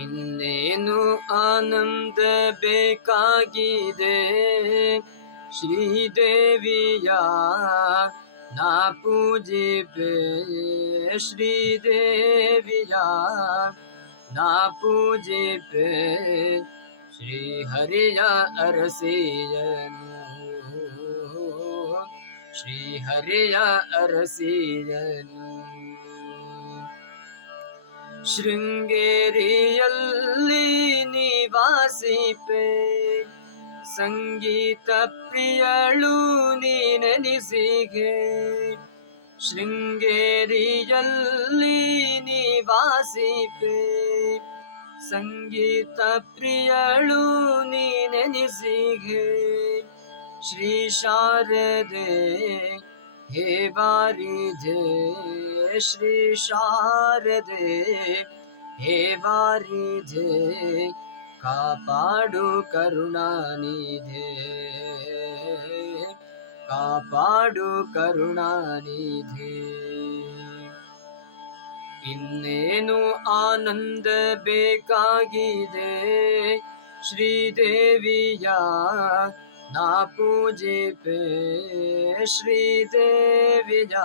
ಇನ್ನೇನು ಆನಂದ ಬೇಕಾಗಿದೆ? ಶ್ರೀದೇವಿಯ ನಾ ಪೂಜಿಪೆ ಶ್ರೀದೇವಿಯ ನಾ ಪೂಜಿಪೆ ಶ್ರೀಹರಿಯ ಅರಸಿಯನು. ಶ್ರೀಹರಿಯ ಅರಸಿಯನು. ಶೃಂಗೇರಿಯಲ್ಲಿ ನಿವಾಸಿಪೆ ಸಂಗೀತ ಪ್ರಿಯಳು ನೀನೆನಿಸಿಗೆ. ಶೃಂಗೇರಿಯಲ್ಲಿ ನಿವಾಸಿಪೆ ಸಂಗೀತ ಪ್ರಿಯಳು ನೀನೆನಿಸಿಗೆ. ಶ್ರೀ ಶಾರದೆ ಹೇ ಬಾರಿದೆ ಶ್ರೀ ಶಾರದೆ ಹೇ ಬಾರಿದೆ ಕಾಪಾಡು ಕರುಣಾನಿಧೆ ಕಾಪಾಡು ಕರುಣಾನಿಧೆ ಇನ್ನೇನು ಆನಂದ ಬೇಕಾಗಿದೆ ಶ್ರೀದೇವಿಯ ನಾ ಪೂಜಿಪೆ ಶ್ರೀದೇವಿಯ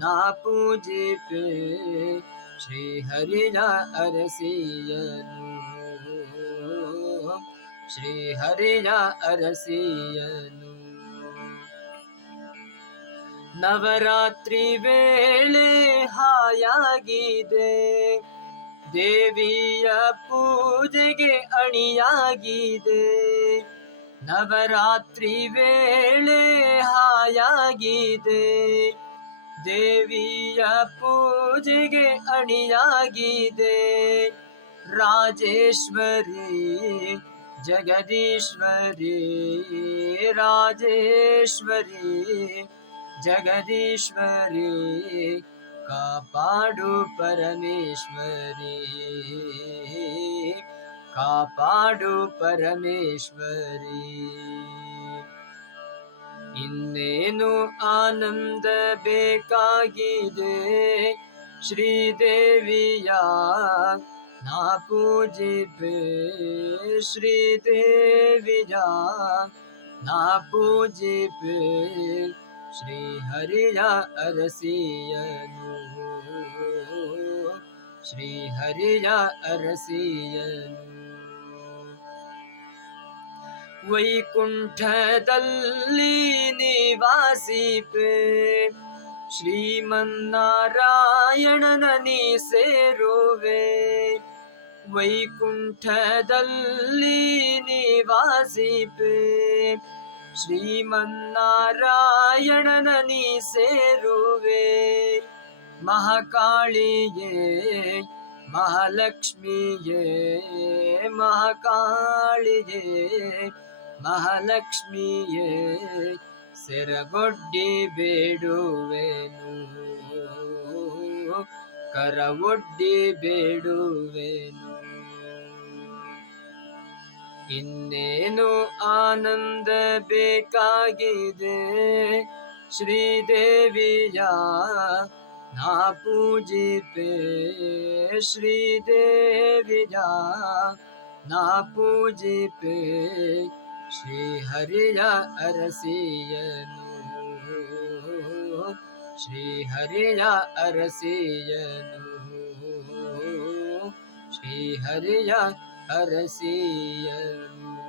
ನಾ ಪೂಜಿಪೆ ಶ್ರೀಹರಿಯ ಅರಸಿಯನು ಶ್ರೀಹರಿಯ ಅರಸಿಯನು. ನವರಾತ್ರಿ ವೇಳೆ ಹಾಯಾಗಿದೆ. ದೇವಿಯ ಪೂಜೆಗೆ ಅಣಿಯಾಗಿದೆ. ನವರಾತ್ರಿ ವೇಳೆ ಹಾಯಾಗಿದೆ. ದೇವಿಯ ಪೂಜೆಗೆ ಅಣಿಯಾಗಿದೆ. ರಾಜೇಶ್ವರಿ ಜಗದೀಶ್ವರಿ ರಾಜೇಶ್ವರಿ ಜಗದೀಶ್ವರಿ ಕಾಪಾಡು ಪರಮೇಶ್ವರಿ ಕಾಪಾಡು ಪರಮೇಶ್ವರಿ. ಇನ್ನೇನು ಆನಂದ ಬೇಕಾಗಿದೆ ಶ್ರೀದೇವಿಯ ನಾ ಪೂಜಿಪೆ ಶ್ರೀದೇವಿಯ ನಾ ಪೂಜಿಪೆ ಶ್ರೀಹರಿಯ ಅರಸಿಯನು ಶ್ರೀಹರಿಯ ಅರಸಿಯನು ವೈಕುಂಠದಲ್ಲಿ ನಿವಾಸಿಪೆ ಶ್ರೀಮನ್ನಾರಾಯಣನ ನೀ ಸೇರುವೆ ವೈಕುಂಠದಲ್ಲಿ ನಿವಾಸಿಪೆ. ಶ್ರೀಮನ್ನಾರಾಯಣನ ನೀ ಸೇರುವೆ. ಮಹಾಕಾಳಿಯೇ ಮಹಾಲಕ್ಷ್ಮಿಯೇ ಮಹಾಕಾಳಿಯೇ ಮಹಾಲಕ್ಷ್ಮಿಯೇ ಸೆರಗೊಡ್ಡಿ ಬೇಡುವೆನು. ಕರವೊಡ್ಡಿ ಬೇಡುವೆನು. ಇನ್ನೇನು ಆನಂದ ಬೇಕಾಗಿದೆ ಶ್ರೀದೇವಿಯ ನಾ ಪೂಜಿಪೆ ಶ್ರೀದೇವಿಯ ನಾ ಪೂಜಿಪೆ ಶ್ರೀಹರಿಯ ಅರಸಿಯನು ಶ್ರೀಹರಿಯ ಅರಸಿಯನು ಶ್ರೀಹರಿಯ ಅರಸಿಯನು